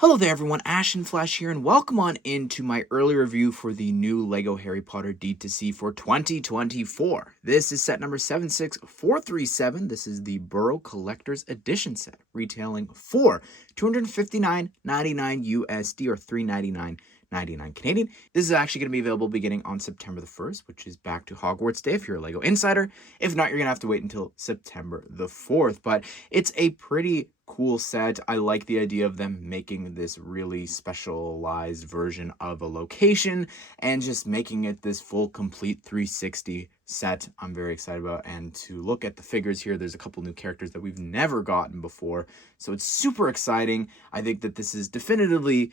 Hello there everyone, Ashnflash here, and welcome on into my early review for the new LEGO Harry Potter D2C for 2024. This is set number 76437. This is the Burrow Collector's Edition set, retailing for $259.99 USD or $399.99 Canadian. This is actually going to be available beginning on September the 1st, which is back to Hogwarts Day if you're a LEGO insider. If not, you're going to have to wait until September the 4th, but it's a pretty cool set. I like the idea of them making this really specialized version of a location and just making it this full complete 360 set. I'm very excited about, and to look at the figures here, there's a couple new characters that we've never gotten before, so it's super exciting. I think that this is definitively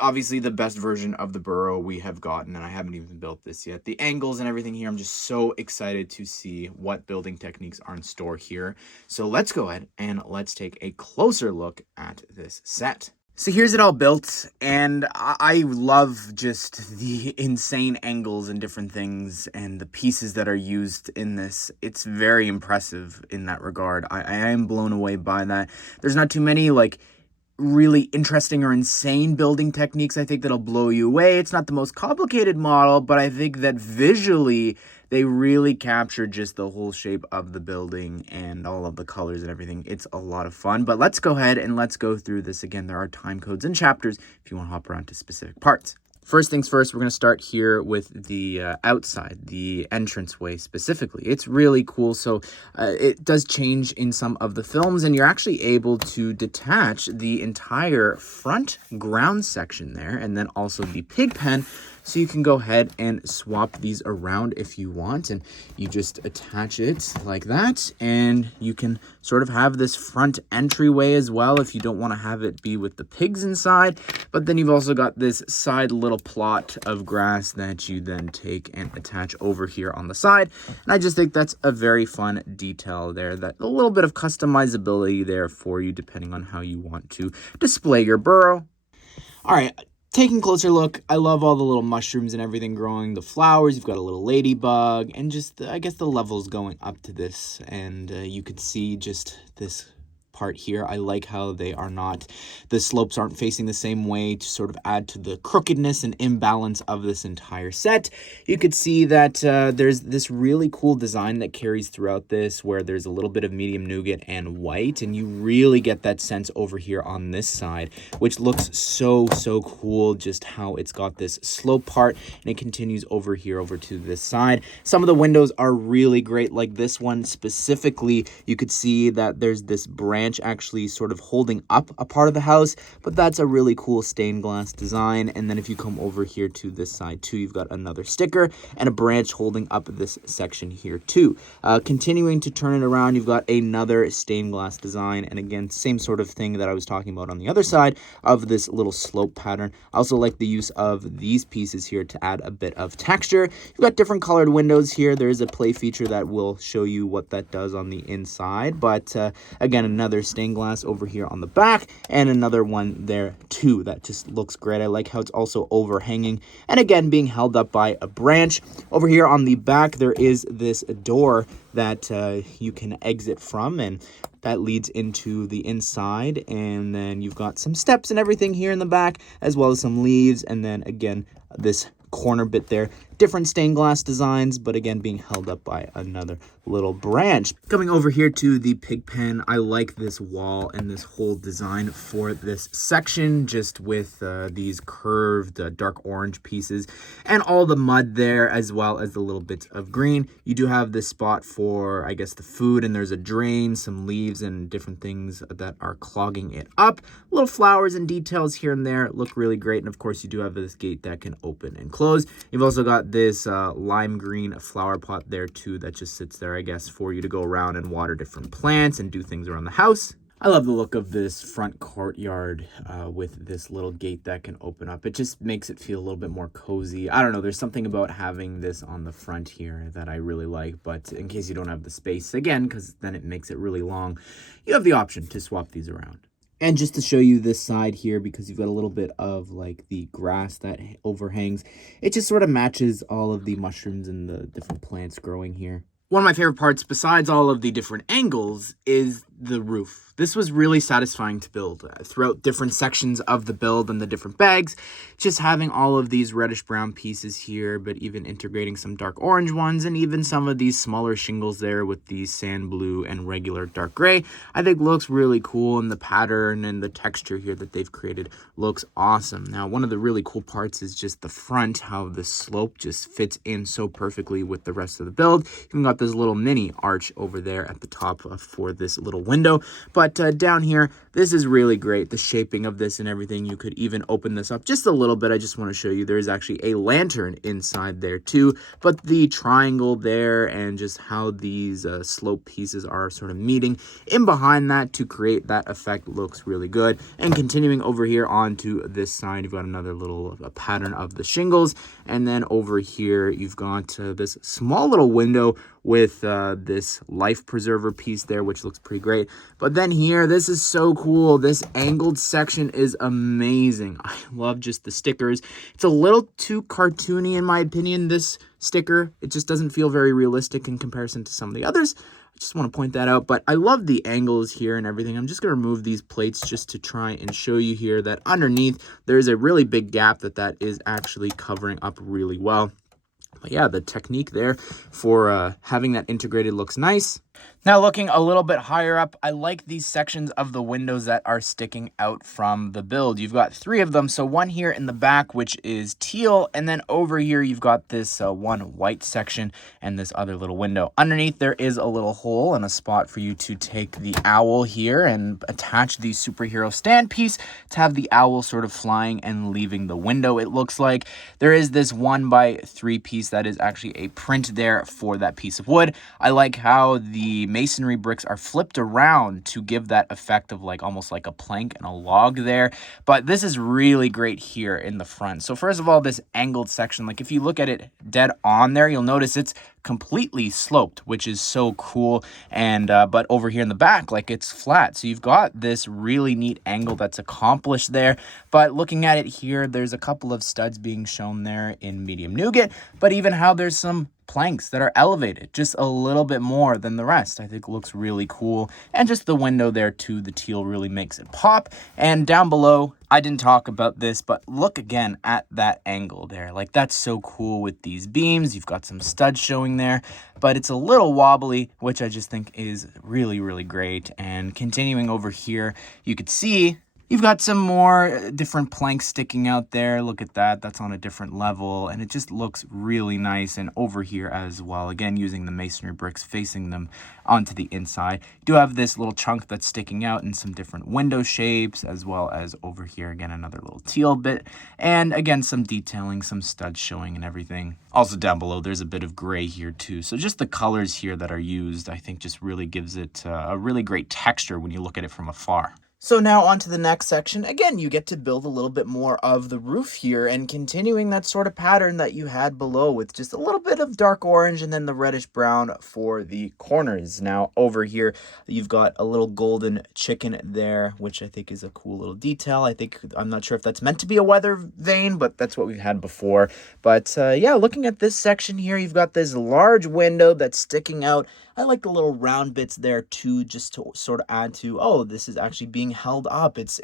obviously the best version of the Burrow we have gotten, and I haven't even built this yet. The angles and everything here, I'm just so excited to see what building techniques are in store here. So let's go ahead and let's take a closer look at this set. So here's it all built, and I love just the insane angles and different things and the pieces that are used in this. It's very impressive in that regard. I am blown away by that. There's not too many really interesting or insane building techniques, I think, that'll blow you away. It's not the most complicated model, but I think that visually they really capture just the whole shape of the building and all of the colors and everything. It's a lot of fun, but let's go ahead and let's go through this again. There are time codes and chapters if you want to hop around to specific parts. First things first, we're going to start here with the outside, the entranceway specifically. It's really cool. So it does change in some of the films, and you're actually able to detach the entire front ground section there, and then also the pig pen. So you can go ahead and swap these around if you want, and you just attach it like that, and you can sort of have this front entryway as well if you don't want to have it be with the pigs inside. But then you've also got this side little plot of grass that you then take and attach over here on the side. And I just think that's a very fun detail there, that a little bit of customizability there for you depending on how you want to display your Burrow. All right. Taking a closer look, I love all the little mushrooms and everything growing, the flowers, you've got a little ladybug, and just, I guess, the levels going up to this, and you could see just this part here. I like how they are not, the slopes aren't facing the same way to sort of add to the crookedness and imbalance of this entire set. You could see that there's this really cool design that carries throughout this, where there's a little bit of medium nougat and white, and you really get that sense over here on this side, which looks so cool, just how it's got this slope part and it continues over here over to this side. Some of the windows are really great, like this one specifically. You could see that there's this branch actually sort of holding up a part of the house, but that's a really cool stained glass design. And then if you come over here to this side too, you've got another sticker and a branch holding up this section here too. Continuing to turn it around, you've got another stained glass design, and again, same sort of thing that I was talking about on the other side of this little slope pattern. I also like the use of these pieces here to add a bit of texture. You've got different colored windows here. There is a play feature that will show you what that does on the inside, but again, another stained glass over here on the back, and another one there too that just looks great. I like how it's also overhanging and again being held up by a branch. Over here on the back, there is this door that you can exit from, and that leads into the inside, and then you've got some steps and everything here in the back, as well as some leaves, and then again this corner bit there. Different stained glass designs, but again being held up by another little branch. Coming over here to the pig pen, I like this wall and this whole design for this section, just with these curved dark orange pieces and all the mud there, as well as the little bits of green. You do have this spot for, I guess, the food, and there's a drain, some leaves and different things that are clogging it up. Little flowers and details here and there look really great, and of course you do have this gate that can open and close. You've also got this lime green flower pot there too that just sits there, I guess, for you to go around and water different plants and do things around the house. I love the look of this front courtyard with this little gate that can open up. It just makes it feel a little bit more cozy. I don't know, there's something about having this on the front here that I really like, but in case you don't have the space, again, because then it makes it really long, you have the option to swap these around. And just to show you this side here, because you've got a little bit of like the grass that overhangs, it just sort of matches all of the mushrooms and the different plants growing here. One of my favorite parts, besides all of the different angles, is the roof. This was really satisfying to build throughout different sections of the build and the different bags. Just having all of these reddish brown pieces here, but even integrating some dark orange ones and even some of these smaller shingles there with the sand blue and regular dark gray, I think looks really cool, and the pattern and the texture here that they've created looks awesome. Now, one of the really cool parts is just the front, how the slope just fits in so perfectly with the rest of the build. Even got this little mini arch over there at the top for this little window. But down here, this is really great. The shaping of this and everything. You could even open this up just a little bit. I just want to show you there is actually a lantern inside there too. But the triangle there and just how these slope pieces are sort of meeting in behind that to create that effect looks really good. And continuing over here onto this side, you've got another little pattern of the shingles. And then over here, you've got this small little window with this life preserver piece there, which looks pretty great. But then here, this is so cool. This angled section is amazing. I love just the stickers. It's a little too cartoony in my opinion, this sticker. It just doesn't feel very realistic in comparison to some of the others. I just want to point that out, but I love the angles here and everything. I'm just going to remove these plates just to try and show you here that underneath, there's a really big gap that is actually covering up really well. But yeah, the technique there for having that integrated looks nice. Now looking a little bit higher up, I like these sections of the windows that are sticking out from the build. You've got 3 of them. So one here in the back, which is teal. And then over here, you've got this one white section and this other little window. Underneath, there is a little hole and a spot for you to take the owl here and attach the superhero stand piece to have the owl sort of flying and leaving the window. It looks like there is this 1x3 piece that is actually a print there for that piece of wood. I like how the masonry bricks are flipped around to give that effect of like almost like a plank and a log there. But this is really great here in the front. So first of all, this angled section, like if you look at it dead on there, you'll notice it's completely sloped, which is so cool. And but over here in the back, like it's flat. So you've got this really neat angle that's accomplished there. But looking at it here, there's a couple of studs being shown there in medium nougat, but even how there's some planks that are elevated just a little bit more than the rest, I think looks really cool. And just the window there too, the teal really makes it pop. And down below, I didn't talk about this, but look again at that angle there. Like that's so cool with these beams. You've got some studs showing there, but it's a little wobbly, which I just think is really, really great. And continuing over here, you could see you've got some more different planks sticking out there. Look at that. That's on a different level, and it just looks really nice. And over here as well, again, using the masonry bricks, facing them onto the inside. You do have this little chunk that's sticking out in some different window shapes, as well as over here, again, another little teal bit. And again, some detailing, some studs showing and everything. Also down below, there's a bit of gray here too. So just the colors here that are used, I think just really gives it a really great texture when you look at it from afar. So now on to the next section. Again, you get to build a little bit more of the roof here and continuing that sort of pattern that you had below with just a little bit of dark orange and then the reddish brown for the corners. Now over here, you've got a little golden chicken there, which I think is a cool little detail. I'm not sure if that's meant to be a weather vane, but that's what we've had before. But yeah, looking at this section here, you've got this large window that's sticking out. I like the little round bits there too, just to sort of add to, oh, this is actually being held up. It's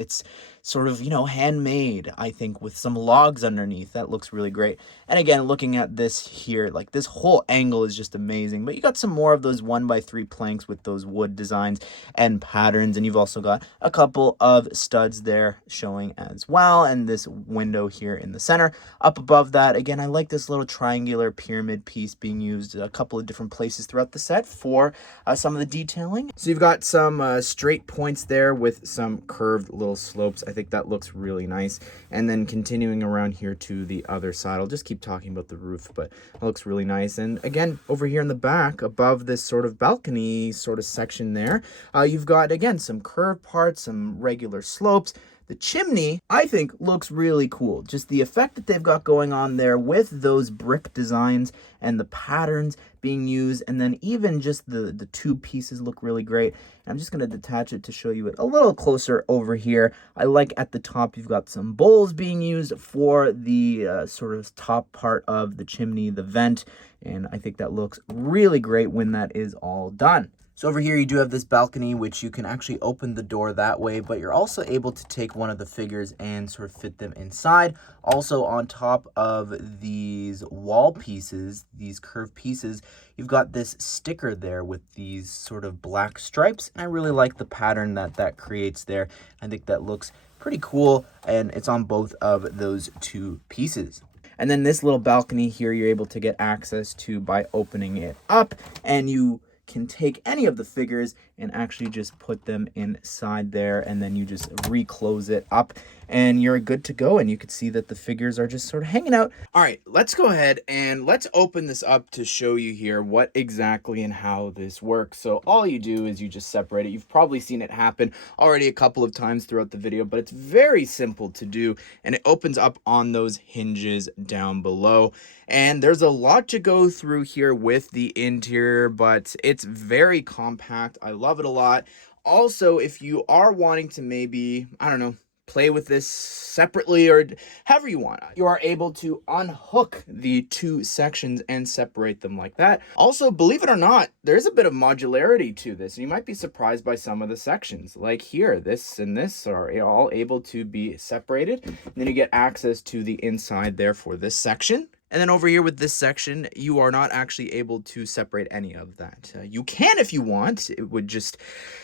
sort of, handmade, I think, with some logs underneath. That looks really great. And again, looking at this here, like this whole angle is just amazing. But you got some more of those 1x3 planks with those wood designs and patterns. And you've also got a couple of studs there showing as well. And this window here in the center. Up above that, again, I like this little triangular pyramid piece being used a couple of different places throughout the set for some of the detailing. So you've got some straight points there with some curved little slopes. I think that looks really nice. And then continuing around here to the other side, I'll just keep talking about the roof, but it looks really nice. And again, over here in the back, above this sort of balcony sort of section there, you've got, again, some curved parts, some regular slopes. The chimney, I think, looks really cool. Just the effect that they've got going on there with those brick designs and the patterns being used, and then even just the two pieces look really great. And I'm just going to detach it to show you it a little closer over here. I like at the top, you've got some bowls being used for the sort of top part of the chimney, the vent, and I think that looks really great when that is all done. So over here you do have this balcony, which you can actually open the door that way, but you're also able to take one of the figures and sort of fit them inside. Also on top of these wall pieces, these curved pieces, you've got this sticker there with these sort of black stripes. And I really like the pattern that creates there. I think that looks pretty cool, and it's on both of those two pieces. And then this little balcony here, you're able to get access to by opening it up, and you can take any of the figures and actually just put them inside there, and then you just reclose it up and you're good to go. And you can see that the figures are just sort of hanging out. All right, let's go ahead and let's open this up to show you here what exactly and how this works. So all you do is you just separate it. You've probably seen it happen already a couple of times throughout the video, but it's very simple to do, and it opens up on those hinges down below. And there's a lot to go through here with the interior, but it's very compact. I love it a lot. Also, if you are wanting to maybe, I don't know, play with this separately or however you want, you are able to unhook the two sections and separate them like that. Also, believe it or not, there's a bit of modularity to this, and you might be surprised by some of the sections. Like here, this and this are all able to be separated. And then you get access to the inside there for this section. And then over here with this section, you are not actually able to separate any of that. You can if you want. It would just,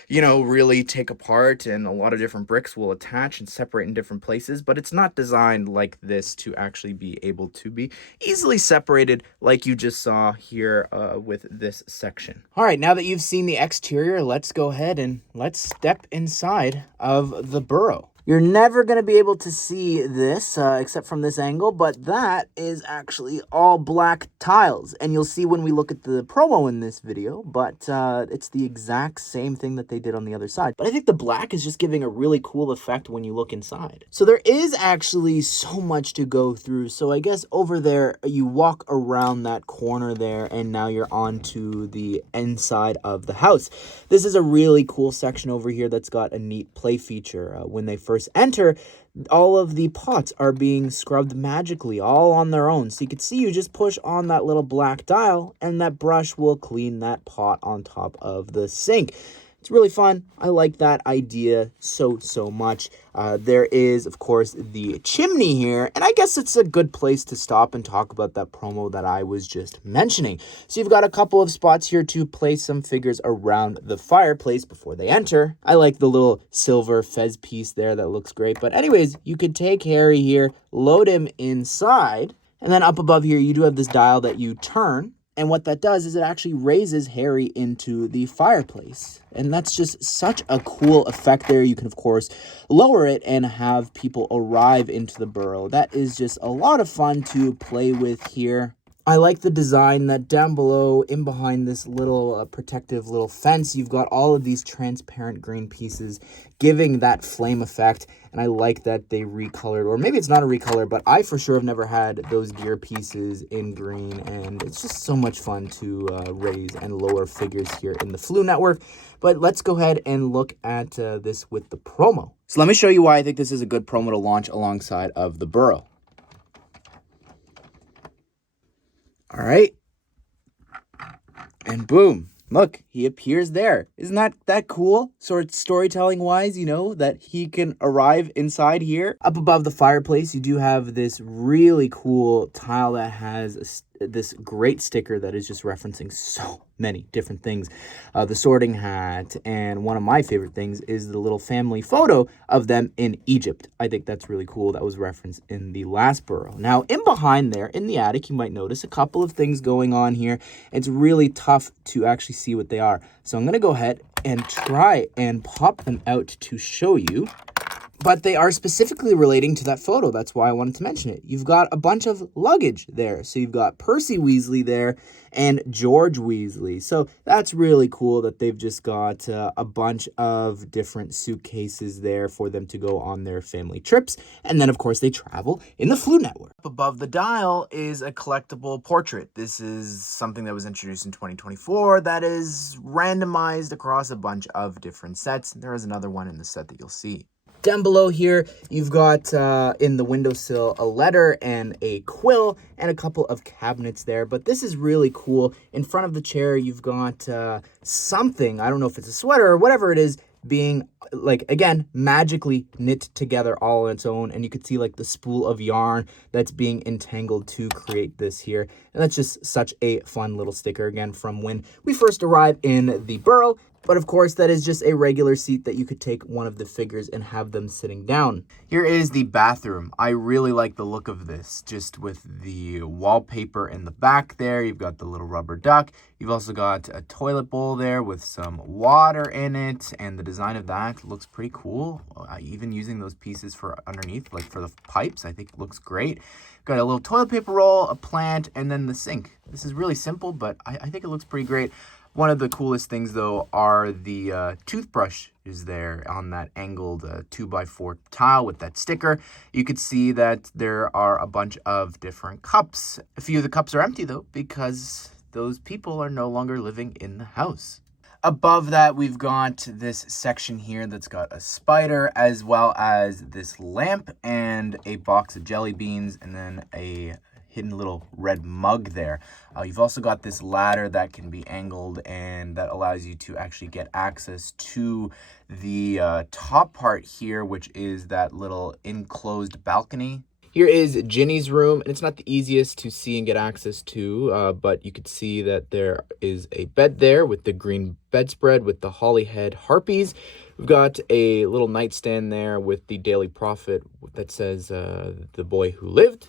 you know, really take apart, and a lot of different bricks will attach and separate in different places, but it's not designed like this to actually be able to be easily separated like you just saw here with this section. All right, now that you've seen the exterior, let's go ahead and let's step inside of the Burrow. You're never going to be able to see this except from this angle, but that is actually all black tiles. And you'll see when we look at the promo in this video, but it's the exact same thing that they did on the other side. But I think the black is just giving a really cool effect when you look inside. So there is actually so much to go through. So I guess over there, you walk around that corner there, and now you're onto the inside of the house. This is a really cool section over here that's got a neat play feature. When they first enter, all of the pots are being scrubbed magically all on their own. So you can see you just push on that little black dial and that brush will clean that pot on top of the sink. It's really fun. I like that idea so much. There is, of course, the chimney here, and I guess it's a good place to stop and talk about that promo that I was just mentioning. So you've got a couple of spots here to place some figures around the fireplace before they enter. I like the little silver fez piece there. That looks great. But anyways, you could take Harry here, load him inside, and then up above here, you do have this dial that you turn. And what that does is it actually raises Harry into the fireplace. And that's just such a cool effect there. You can, of course, lower it and have people arrive into the Burrow. That is just a lot of fun to play with here. I like the design that down below, in behind this little protective little fence, you've got all of these transparent green pieces giving that flame effect. And I like that they recolored, or maybe it's not a recolor, but I for sure have never had those gear pieces in green. And it's just so much fun to raise and lower figures here in the Floo network. But let's go ahead and look at this with the promo. So let me show you why I think this is a good promo to launch alongside of the Burrow. All right. And boom. Look, he appears there. Isn't that cool? Sort of storytelling wise, you know, that he can arrive inside here. Up above the fireplace, you do have this really cool tile that has this great sticker that is just referencing so many different things. The sorting hat, and one of my favorite things is the little family photo of them in Egypt. I think that's really cool. That was referenced in the last Burrow. Now, in behind there, in the attic, you might notice a couple of things going on here. It's really tough to actually see what they are. So I'm going to go ahead and try and pop them out to show you. But they are specifically relating to that photo. That's why I wanted to mention it. You've got a bunch of luggage there. So you've got Percy Weasley there and George Weasley. So that's really cool that they've just got a bunch of different suitcases there for them to go on their family trips. And then, of course, they travel in the Floo network. Up above the dial is a collectible portrait. This is something that was introduced in 2024 that is randomized across a bunch of different sets. There is another one in the set that you'll see. Down below here, you've got in the windowsill a letter and a quill and a couple of cabinets there. But this is really cool. In front of the chair, you've got something, I don't know if it's a sweater or whatever it is, being, like, again, magically knit together all on its own. And you could see, like, the spool of yarn that's being entangled to create this here. And that's just such a fun little sticker, again, from when we first arrived in the Burrow. But of course, that is just a regular seat that you could take one of the figures and have them sitting down. Here is the bathroom. I really like the look of this, just with the wallpaper in the back there. You've got the little rubber duck. You've also got a toilet bowl there with some water in it, and the design of that looks pretty cool. Even using those pieces for underneath, like for the pipes, I think it looks great. Got a little toilet paper roll, a plant, and then the sink. This is really simple, but I think it looks pretty great. One of the coolest things, though, are the toothbrushes there on that angled 2x4 tile with that sticker. You could see that there are a bunch of different cups. A few of the cups are empty, though, because those people are no longer living in the house. Above that, we've got this section here that's got a spider, as well as this lamp and a box of jelly beans, and then a hidden little red mug there. You've also got this ladder that can be angled, and that allows you to actually get access to the top part here, which is that little enclosed balcony. Here is Ginny's room, and it's not the easiest to see and get access to, but you could see that there is a bed there with the green bedspread with the holly head harpies. We've got a little nightstand there with the Daily Prophet that says, The Boy Who Lived.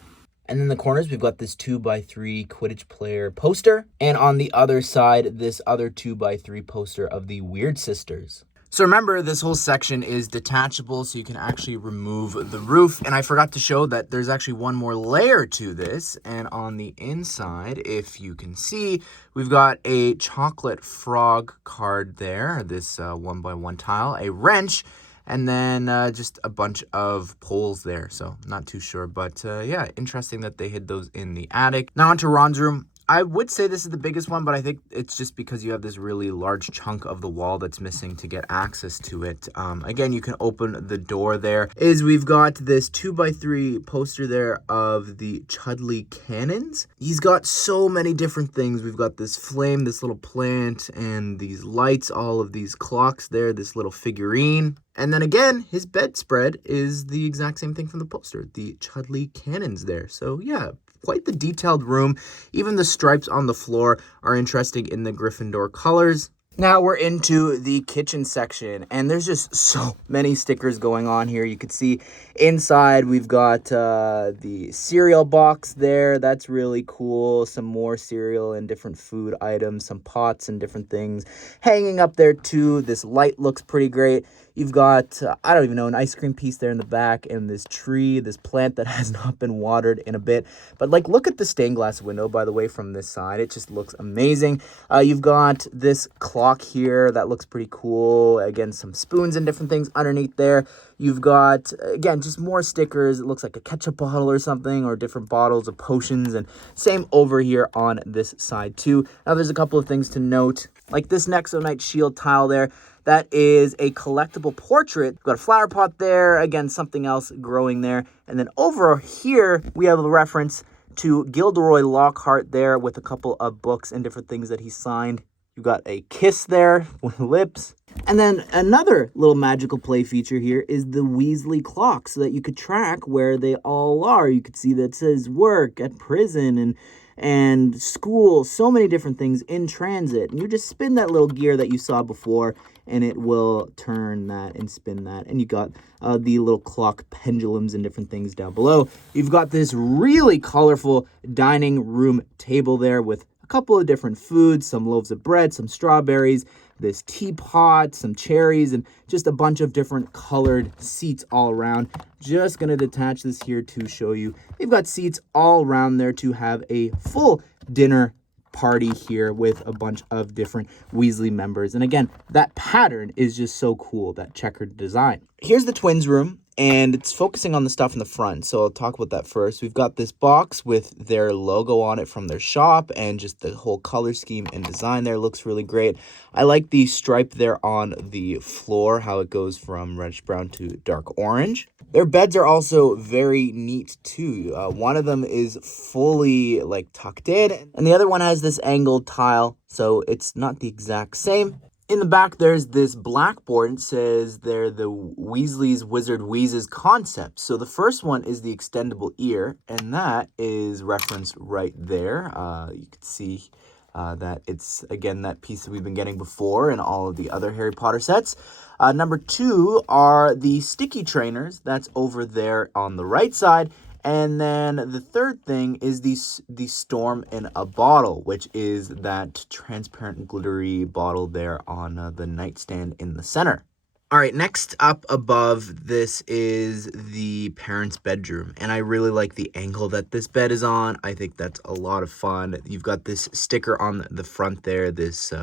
And in the corners, we've got this 2x3 Quidditch player poster. And on the other side, this other 2x3 poster of the Weird Sisters. So remember, this whole section is detachable, so you can actually remove the roof. And I forgot to show that there's actually one more layer to this. And on the inside, if you can see, we've got a chocolate frog card there, this 1x1 tile, a wrench, and then just a bunch of poles there. So not too sure, but yeah, interesting that they hid those in the attic. Now onto Ron's room. I would say this is the biggest one, but I think it's just because you have this really large chunk of the wall that's missing to get access to it. Again, you can open the door there. We've got this 2x3 poster there of the Chudley cannons. He's got so many different things. We've got this flame, this little plant, and these lights, all of these clocks there, this little figurine. And then again, his bedspread is the exact same thing from the poster, the Chudley cannons there. So yeah, quite the detailed room. Even the stripes on the floor are interesting in the Gryffindor colors. Now we're into the kitchen section, and there's just so many stickers going on here. You can see inside we've got the cereal box there. That's really cool. Some more cereal and different food items, some pots and different things hanging up there too. This light looks pretty great. You've got, I don't even know, an ice cream piece there in the back, and this tree, this plant that has not been watered in a bit. But, like, look at the stained glass window, by the way, from this side. It just looks amazing. You've got this clock here that looks pretty cool. Again, some spoons and different things underneath there. You've got, again, just more stickers. It looks like a ketchup bottle or something, or different bottles of potions. And same over here on this side, too. Now, there's a couple of things to note, like this Nexo Knight shield tile there. That is a collectible portrait. We've got a flower pot there. Again, something else growing there. And then over here, we have a reference to Gilderoy Lockhart there with a couple of books and different things that he signed. You've got a kiss there with lips. And then another little magical play feature here is the Weasley clock, so that you could track where they all are. You could see that it says work, at prison, and school, so many different things in transit. And you just spin that little gear that you saw before, and it will turn that and spin that. And you got the little clock pendulums and different things down below. You've got this really colorful dining room table there with a couple of different foods, some loaves of bread, some strawberries, this teapot, some cherries, and just a bunch of different colored seats all around. Just going to detach this here to show you. They've got seats all around there to have a full dinner party here with a bunch of different Weasley members. And again, that pattern is just so cool, that checkered design. Here's the twins' room. and it's focusing on the stuff in the front. So I'll talk about that first. We've got this box with their logo on it from their shop, and just the whole color scheme and design there looks really great. I like the stripe there on the floor, how it goes from reddish brown to dark orange. Their beds are also very neat too. One of them is fully like tucked in, and the other one has this angled tile, so it's not the exact same. In the back, there's this blackboard. It says they're the Weasley's Wizard Wheezes concept. So the first one is the extendable ear, and that is referenced right there. You can see that it's, again, that piece that we've been getting before in all of the other Harry Potter sets. Number 2 are the sticky trainers. That's over there on the right side. And then the third thing is the storm in a bottle, which is that transparent glittery bottle there on the nightstand in the center. All right, next up above this is the parents' bedroom, and I really like the angle that this bed is on. I think that's a lot of fun. You've got this sticker on the front there, this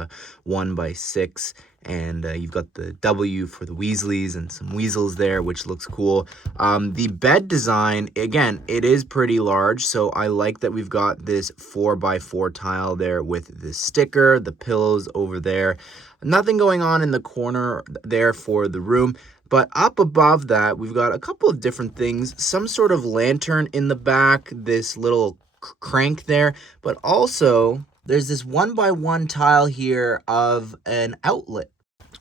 1x6, and you've got the W for the Weasleys and some weasels there, which looks cool. The bed design, again, it is pretty large, so I like that we've got this 4x4 tile there with the sticker, the pillows over there. Nothing going on in the corner there for the room, but up above that, we've got a couple of different things. Some sort of lantern in the back, this little crank there, but also there's this 1x1 tile here of an outlet.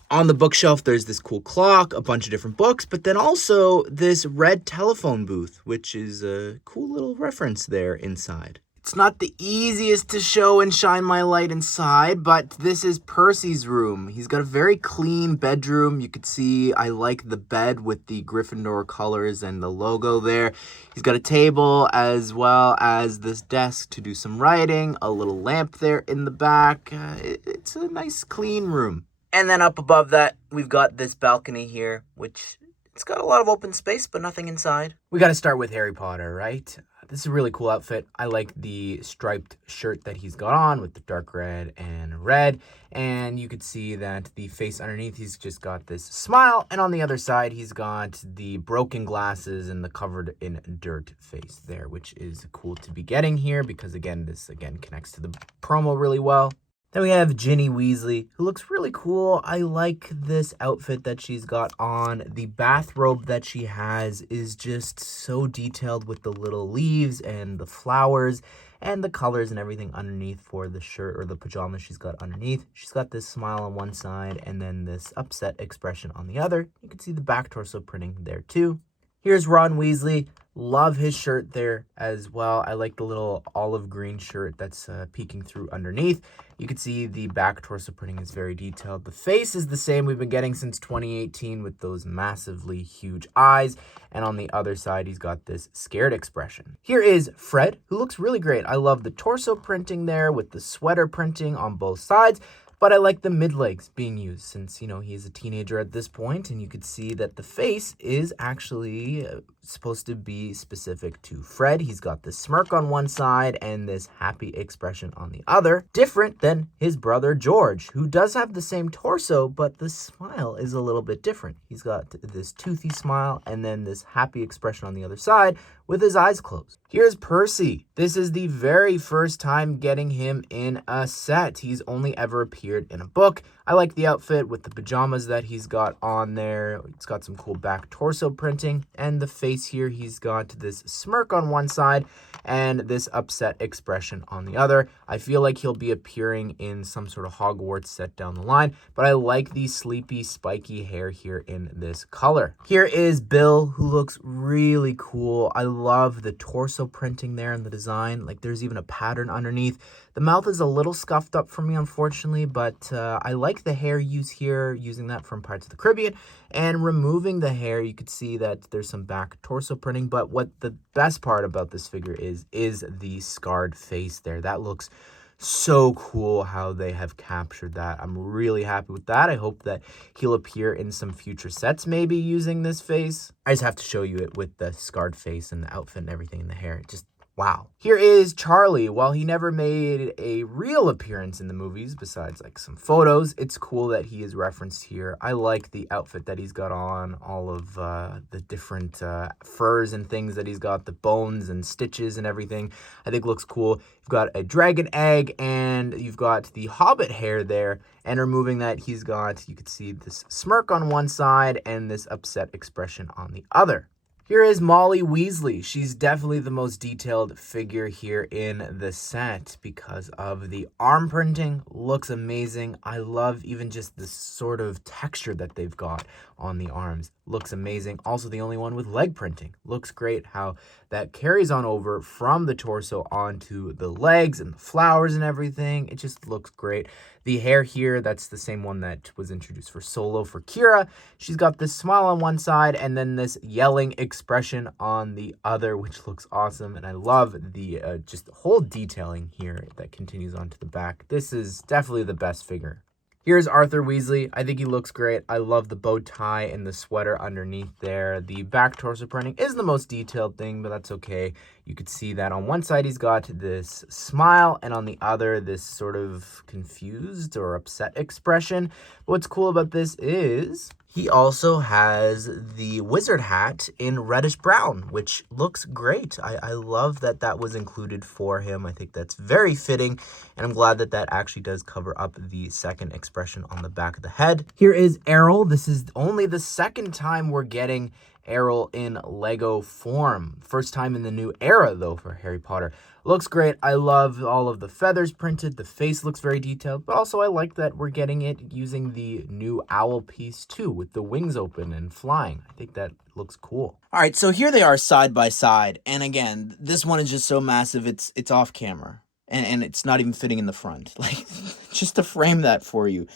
On the bookshelf, there's this cool clock, a bunch of different books, but then also this red telephone booth, which is a cool little reference there inside. It's not the easiest to show and shine my light inside, but this is Percy's room. He's got a very clean bedroom. You could see I like the bed with the Gryffindor colors and the logo there. He's got a table as well as this desk to do some writing, a little lamp there in the back. It's a nice clean room. And then up above that, we've got this balcony here, which it's got a lot of open space, but nothing inside. We got to start with Harry Potter, right? This is a really cool outfit. I like the striped shirt that he's got on with the dark red and red. And you could see that the face underneath, he's just got this smile. And on the other side, he's got the broken glasses and the covered in dirt face there, which is cool to be getting here because, again, this, connects to the promo really well. Then we have Ginny Weasley, who looks really cool. I like this outfit that she's got on. The bathrobe that she has is just so detailed with the little leaves and the flowers and the colors and everything underneath for the shirt or the pajamas she's got underneath. She's got this smile on one side and then this upset expression on the other. You can see the back torso printing there too. Here's Ron Weasley. Love his shirt there as well. I like the little olive green shirt that's peeking through underneath. You can see the back torso printing is very detailed. The face is the same we've been getting since 2018 with those massively huge eyes. And on the other side, he's got this scared expression. Here is Fred, who looks really great. I love the torso printing there with the sweater printing on both sides. But I like the mid-legs being used since, he's a teenager at this point. And you could see that the face is actually supposed to be specific to Fred. He's got this smirk on one side and this happy expression on the other. Different than his brother George, who does have the same torso, but the smile is a little bit different. He's got this toothy smile and then this happy expression on the other side with his eyes closed. Here's Percy. This is the very first time getting him in a set. He's only ever appeared in a book. I like the outfit with the pajamas that he's got on there. It's got some cool back torso printing. And the face here, he's got this smirk on one side and this upset expression on the other. I feel like he'll be appearing in some sort of Hogwarts set down the line, but I like the sleepy, spiky hair here in this color. Here is Bill, who looks really cool. I love the torso printing there and the design. Like there's even a pattern underneath. The mouth is a little scuffed up for me, unfortunately, but I like the hair use here, using that from Pirates of the Caribbean. And removing the hair, you could see that there's some back torso printing. But what the best part about this figure is the scarred face there. That looks so cool how they have captured that. I'm really happy with that. I hope that he'll appear in some future sets, maybe using this face. I just have to show you it with the scarred face and the outfit and everything in the hair. It just Wow. Here is Charlie. While he never made a real appearance in the movies, besides like some photos, it's cool that he is referenced here. I like the outfit that he's got on, all of the different furs and things that he's got, the bones and stitches and everything. I think looks cool. You've got a dragon egg and you've got the hobbit hair there. And removing that, he's got, you could see this smirk on one side and this upset expression on the other. Here is Molly Weasley. She's definitely the most detailed figure here in the set because of the arm printing. Looks amazing. I love even just the sort of texture that they've got on the arms. Looks amazing. Also the only one with leg printing. Looks great how that carries on over from the torso onto the legs and the flowers and everything. It just looks great. The hair here, that's the same one that was introduced for Solo for Kira. She's got this smile on one side and then this yelling expression on the other, which looks awesome. And I love the just the whole detailing here that continues onto the back. This is definitely the best figure. Here's Arthur Weasley. I think he looks great. I love the bow tie and the sweater underneath there. The back torso printing is the most detailed thing, but that's okay. You could see that on one side he's got this smile and on the other this sort of confused or upset expression. What's cool about this is he also has the wizard hat in reddish brown, which looks great. I love that that was included for him. I think that's very fitting, and I'm glad that that actually does cover up the second expression on the back of the head. Here is Errol. This is only the second time we're getting Errol in Lego form. First time in the new era, though, for Harry Potter. Looks great. I love all of the feathers printed. The face looks very detailed, but also I like that we're getting it using the new owl piece too, with the wings open and flying. I think that looks cool. All right, so here they are side by side, and again, this one is just so massive, it's off camera, and it's not even fitting in the front. Like, just to frame that for you.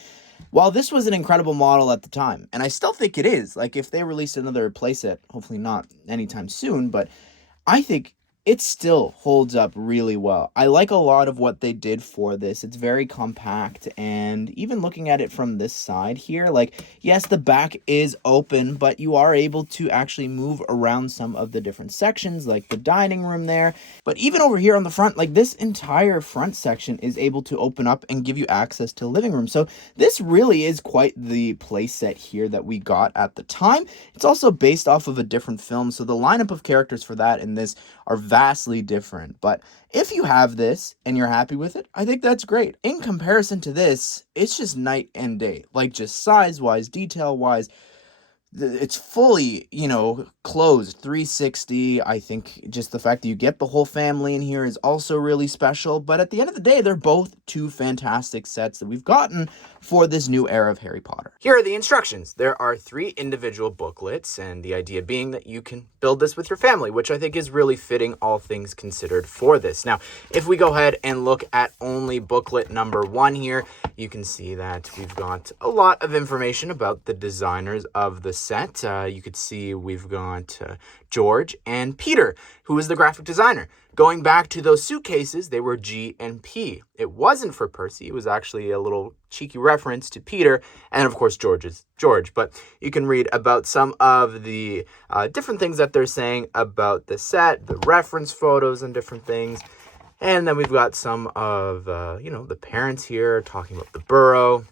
While this was an incredible model at the time, and I still think it is, like if they released another playset, hopefully not anytime soon, but I think it still holds up really well. I like a lot of what they did for this. It's very compact, and even looking at it from this side here, like, yes, the back is open, but you are able to actually move around some of the different sections, like the dining room there. But even over here on the front, like this entire front section is able to open up and give you access to the living room. So this really is quite the playset here that we got at the time. It's also based off of a different film, so the lineup of characters for that in this are vastly different. But if you have this and you're happy with it, I think that's great. In comparison to this, it's just night and day. Like just size-wise, detail-wise, it's fully, closed 360. I think just the fact that you get the whole family in here is also really special. But at the end of the day, they're both two fantastic sets that we've gotten for this new era of Harry Potter. Here are the instructions. There are 3 individual booklets, and the idea being that you can build this with your family, which I think is really fitting, all things considered, for this. Now, if we go ahead and look at only booklet number 1 here, you can see that we've got a lot of information about the designers of the set. You could see we've got George and Peter, who is the graphic designer. Going back to those suitcases, they were G and P. It wasn't for Percy. It was actually a little cheeky reference to Peter, and of course George is George. But you can read about some of the different things that they're saying about the set, the reference photos and different things. And then we've got some of, the parents here talking about the Burrow.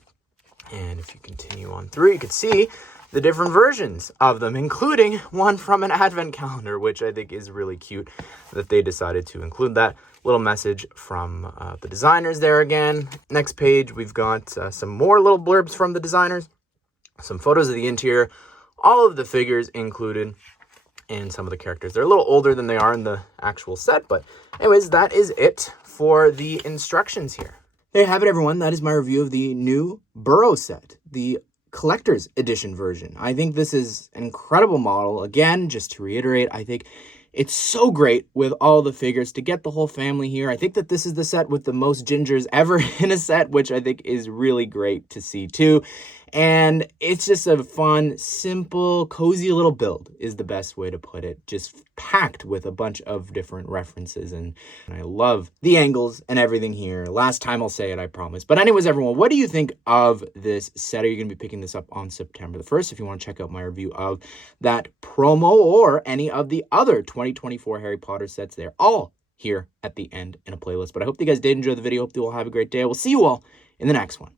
And if you continue on through, you can see the different versions of them, including one from an advent calendar, which I think is really cute that they decided to include that little message from the designers there again. Next page, we've got some more little blurbs from the designers, some photos of the interior, all of the figures included, and some of the characters. They're a little older than they are in the actual set, but anyways, that is it for the instructions here. There you have it, everyone. That is my review of the new Burrow set, the collector's edition version. I think this is an incredible model. Again, just to reiterate, I think it's so great with all the figures to get the whole family here. I think that this is the set with the most gingers ever in a set, which I think is really great to see too. And it's just a fun, simple, cozy little build is the best way to put it. Just packed with a bunch of different references. And I love the angles and everything here. Last time I'll say it, I promise. But anyways, everyone, what do you think of this set? Are you going to be picking this up on September the 1st? If you want to check out my review of that promo or any of the other 2024 Harry Potter sets, they're all here at the end in a playlist. But I hope you guys did enjoy the video. Hope you all have a great day. I will see you all in the next one.